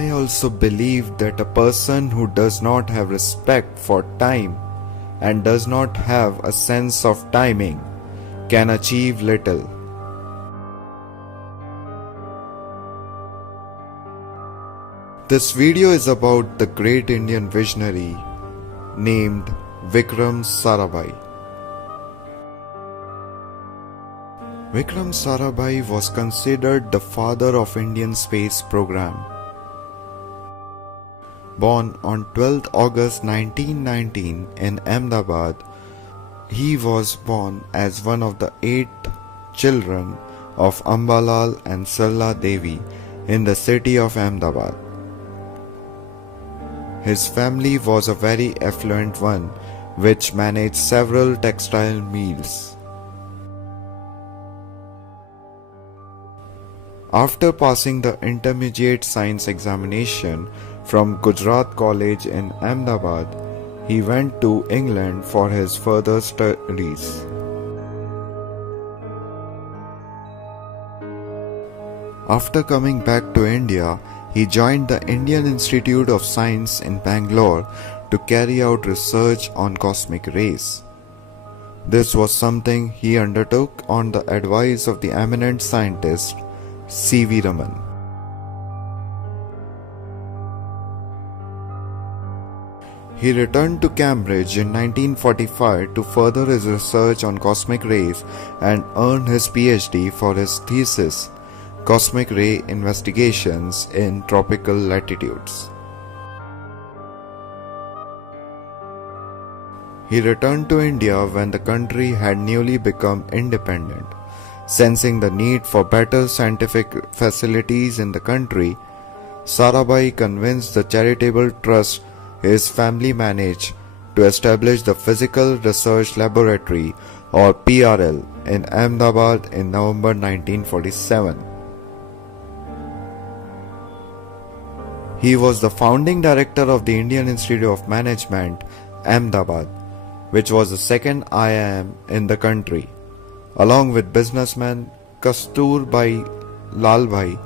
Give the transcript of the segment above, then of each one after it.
I also believe that a person who does not have respect for time and does not have a sense of timing can achieve little. This video is about the great Indian visionary named Vickram Sarabai. Vickram Sarabai was considered the father of Indian space program. Born on 12th August 1919 in Ahmedabad, he was born as one of the 8 children of Ambalal and Sarla Devi in the city of Ahmedabad. His family was a very affluent one, which managed several textile mills. After passing the intermediate science examination from Gujarat College in Ahmedabad, he went to England for his further studies. After coming back to India, he joined the Indian Institute of Science in Bangalore to carry out research on cosmic rays. This was something he undertook on the advice of the eminent scientist C.V. Raman. He returned to Cambridge in 1945 to further his research on cosmic rays and earned his PhD for his thesis, Cosmic Ray Investigations in Tropical Latitudes. He returned to India when the country had newly become independent. Sensing the need for better scientific facilities in the country, Sarabai convinced the charitable trust his family managed to establish the Physical Research Laboratory or PRL in Ahmedabad in November 1947. He was the founding director of the Indian Institute of Management, Ahmedabad, which was the second IIM in the country. Along with businessman Kasturbai Lalbhai,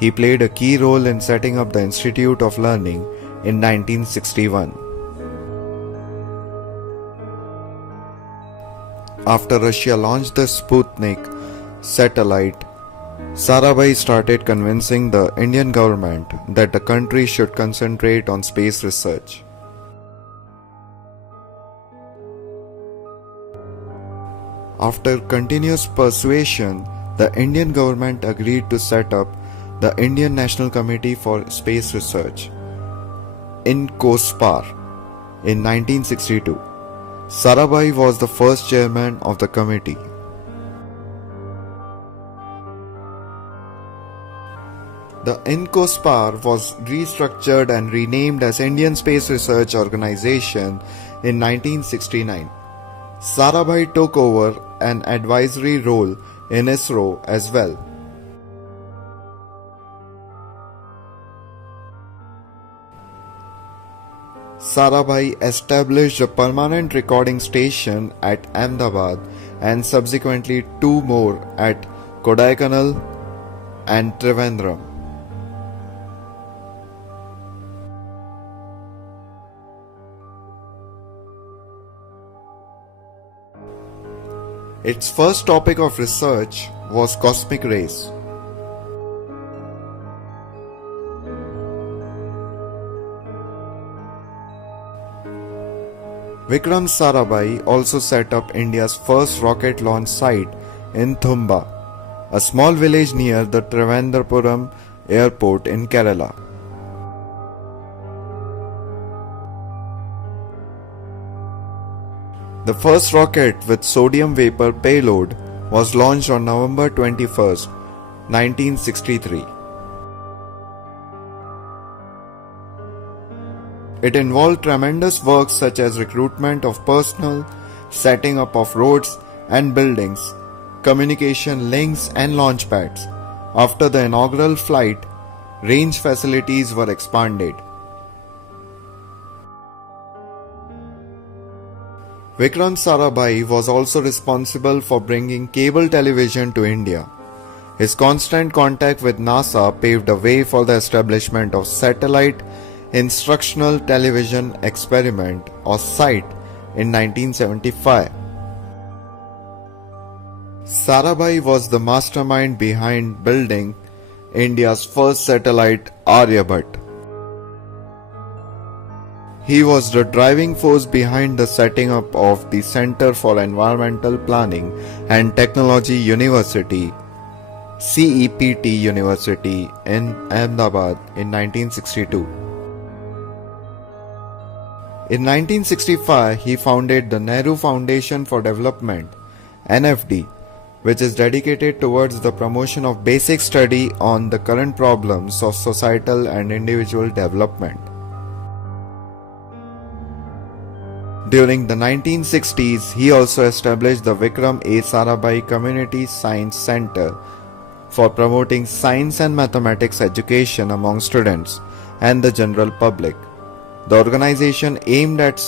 he played a key role in setting up the Institute of Learning in 1961. After Russia launched the Sputnik satellite, Sarabai started convincing the Indian government that the country should concentrate on space research. After continuous persuasion, the Indian government agreed to set up the Indian National Committee for Space Research, INCOSPAR, in 1962. Sarabai was the first chairman of the committee. The INCOSPAR was restructured and renamed as Indian Space Research Organization in 1969. Sarabai took over an advisory role in ISRO as well. Sarabai established a permanent recording station at Ahmedabad and subsequently 2 more at Kodaikanal and Trivandrum. Its first topic of research was cosmic rays. Vickram Sarabai also set up India's first rocket launch site in Thumba, a small village near the Trivandrum airport in Kerala. The first rocket with sodium vapor payload was launched on November 21, 1963. It involved tremendous work such as recruitment of personnel, setting up of roads and buildings, communication links and launch pads. After the inaugural flight, range facilities were expanded. Vickram Sarabai was also responsible for bringing cable television to India. His constant contact with NASA paved the way for the establishment of Satellite Instructional Television Experiment or SITE in 1975. Sarabai was the mastermind behind building India's first satellite Aryabhat. He was the driving force behind the setting up of the Center for Environmental Planning and Technology University, CEPT University in Ahmedabad in 1962. In 1965, he founded the Nehru Foundation for Development, NFD, which is dedicated towards the promotion of basic study on the current problems of societal and individual development. During the 1960s, he also established the Vickram A. Sarabai Community Science Center for promoting science and mathematics education among students and the general public. The organization aimed at